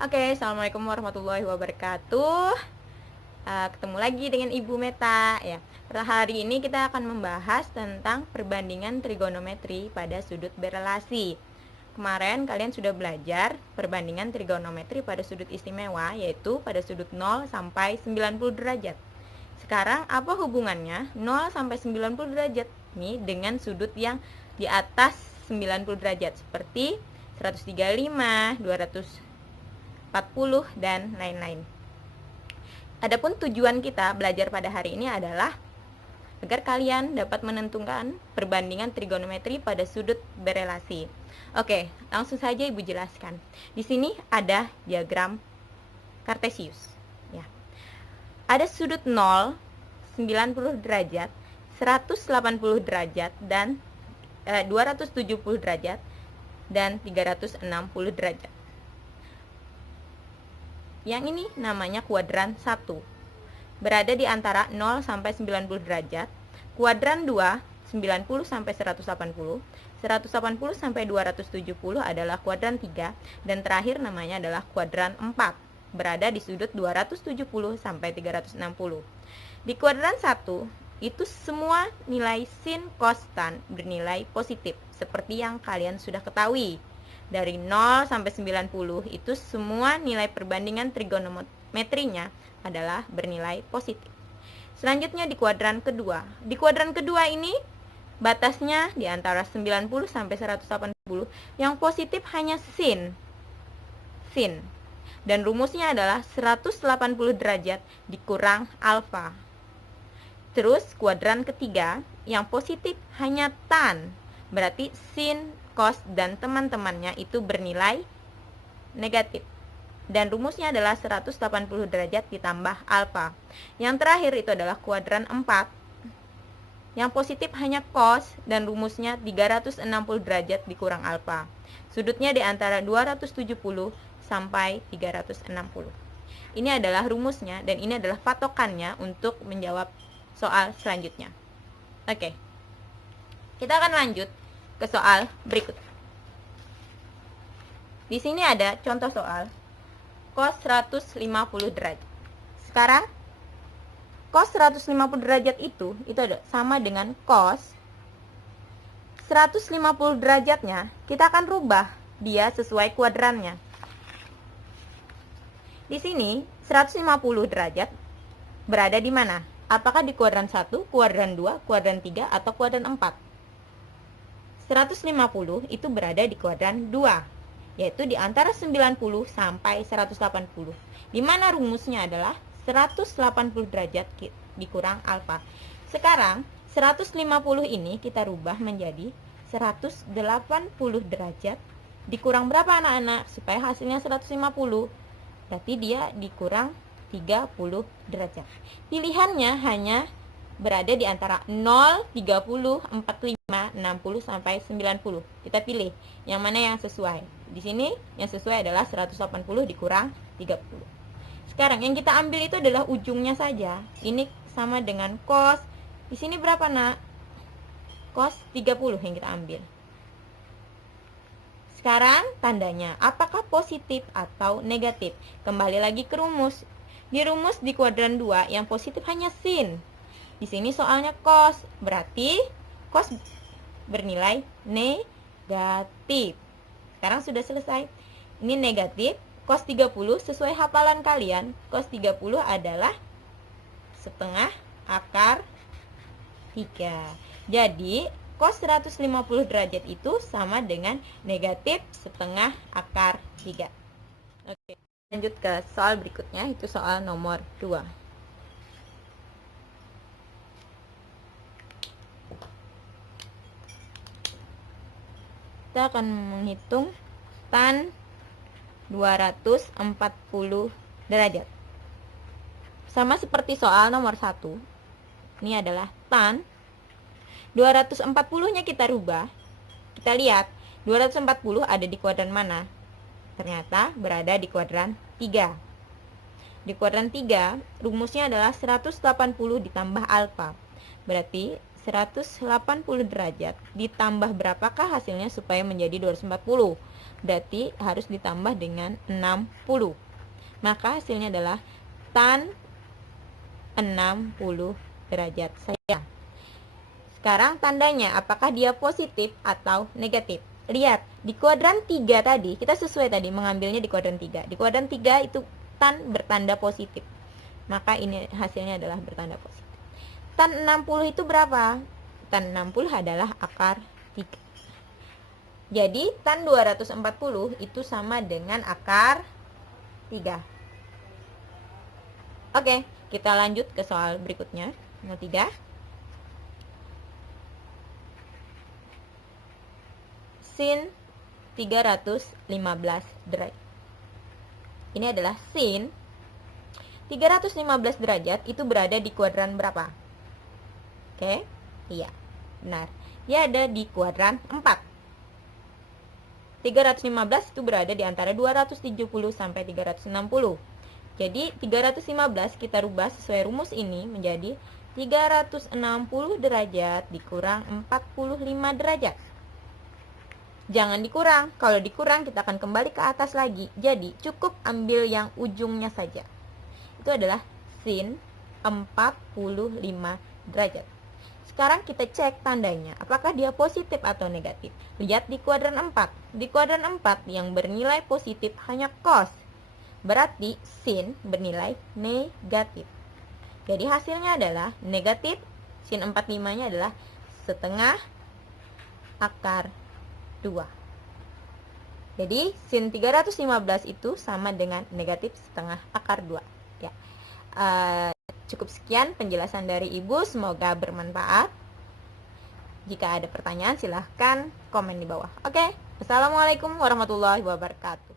Oke, Assalamualaikum warahmatullahi wabarakatuh. Ketemu lagi dengan Ibu Meta ya. Pada hari ini kita akan membahas tentang perbandingan trigonometri pada sudut berelasi. Kemarin kalian sudah belajar perbandingan trigonometri pada sudut istimewa, yaitu pada sudut 0 sampai 90 derajat. Sekarang apa hubungannya 0 sampai 90 derajat ini dengan sudut yang di atas 90 derajat seperti 135, 240 dan lain-lain. Adapun tujuan kita belajar pada hari ini adalah agar kalian dapat menentukan perbandingan trigonometri pada sudut berelasi. Oke, langsung saja Ibu jelaskan. Di sini ada diagram Kartesius ya. Ada sudut 0, 90 derajat, 180 derajat dan 270 derajat dan 360 derajat. Yang ini namanya kuadran 1. Berada di antara 0 sampai 90 derajat. Kuadran 2, 90 sampai 180. 180 sampai 270 adalah kuadran 3 dan terakhir namanya adalah kuadran 4. Berada di sudut 270 sampai 360. Di kuadran 1 itu semua nilai sin konstan bernilai positif seperti yang kalian sudah ketahui. Dari 0 sampai 90 itu semua nilai perbandingan trigonometrinya adalah bernilai positif. Selanjutnya di kuadran kedua. Di kuadran kedua ini batasnya di antara 90 sampai 180. Yang positif hanya sin. Dan rumusnya adalah 180 derajat dikurang alfa. Terus kuadran ketiga, yang positif hanya tan. Berarti sin, cos, dan teman-temannya itu bernilai negatif. Dan rumusnya adalah 180 derajat ditambah alfa. Yang terakhir itu adalah kuadran 4. Yang positif hanya cos dan rumusnya 360 derajat dikurang alfa. Sudutnya di antara 270 sampai 360. Ini adalah rumusnya dan ini adalah patokannya untuk menjawab soal selanjutnya. Oke. Kita akan lanjut ke soal berikut. Di sini ada contoh soal cos 150 derajat. Sekarang cos 150 derajat itu ada sama dengan cos 150 derajatnya kita akan rubah dia sesuai kuadrannya. Di sini 150 derajat berada di mana? Apakah di kuadran 1, kuadran 2, kuadran 3 atau kuadran 4? 150 itu berada di kuadran 2, yaitu di antara 90 sampai 180. Di mana rumusnya adalah 180 derajat dikurang alfa. Sekarang 150 ini kita rubah menjadi 180 derajat dikurang berapa anak-anak supaya hasilnya 150? Berarti dia dikurang 30 derajat. Pilihannya hanya berada di antara 0, 30, 45, 60 sampai 90. Kita pilih yang mana yang sesuai. Di sini yang sesuai adalah 180 dikurang 30. Sekarang yang kita ambil itu adalah ujungnya saja. Ini sama dengan cos. Di sini berapa, Nak? Cos 30 yang kita ambil. Sekarang tandanya apakah positif atau negatif? Kembali lagi ke rumus. Di rumus di kuadran 2 yang positif hanya sin. Di sini soalnya cos, berarti cos bernilai negatif. Sekarang sudah selesai. Ini negatif, cos 30 sesuai hafalan kalian. Cos 30 adalah setengah akar 3. Jadi, cos 150 derajat itu sama dengan negatif setengah akar 3. Oke, lanjut ke soal berikutnya, itu soal nomor 2. Kita akan menghitung tan 240 derajat. Sama seperti soal nomor 1. Ini adalah tan 240-nya kita rubah. Kita lihat 240 ada di kuadran mana? Ternyata berada di kuadran 3. Di kuadran 3 rumusnya adalah 180 ditambah alfa. Berarti 180 derajat ditambah berapakah hasilnya supaya menjadi 240? berarti harus ditambah dengan 60. Maka hasilnya adalah tan 60 derajat saja. Sekarang tandanya, apakah dia positif atau negatif? Lihat, di kuadran 3 tadi, kita sesuai tadi mengambilnya di kuadran 3. Di kuadran 3 itu tan bertanda positif. Maka ini hasilnya adalah bertanda positif. Tan 60 itu berapa? Tan 60 adalah akar 3. Jadi tan 240 itu sama dengan akar 3. Oke, kita lanjut ke soal berikutnya. Nomor 3. Sin 315 derajat. Ini adalah sin 315 derajat itu berada di kuadran berapa? Oke, iya, benar. Dia ada di kuadran 4. 315 itu berada di antara 270 sampai 360. Jadi 315 kita rubah sesuai rumus ini menjadi 360 derajat dikurang 45 derajat. Jangan dikurang. Kalau dikurang kita akan kembali ke atas lagi. Jadi cukup ambil yang ujungnya saja. Itu adalah sin 45 derajat. Sekarang kita cek tandanya, apakah dia positif atau negatif. Lihat di kuadran 4. Di kuadran 4 yang bernilai positif hanya cos. Berarti sin bernilai negatif. Jadi hasilnya adalah negatif. Sin 45-nya adalah setengah akar 2. Jadi sin 315 itu sama dengan negatif setengah akar 2. Ya. Cukup sekian penjelasan dari Ibu, semoga bermanfaat. Jika ada pertanyaan silahkan komen di bawah. Oke, Assalamualaikum warahmatullahi wabarakatuh.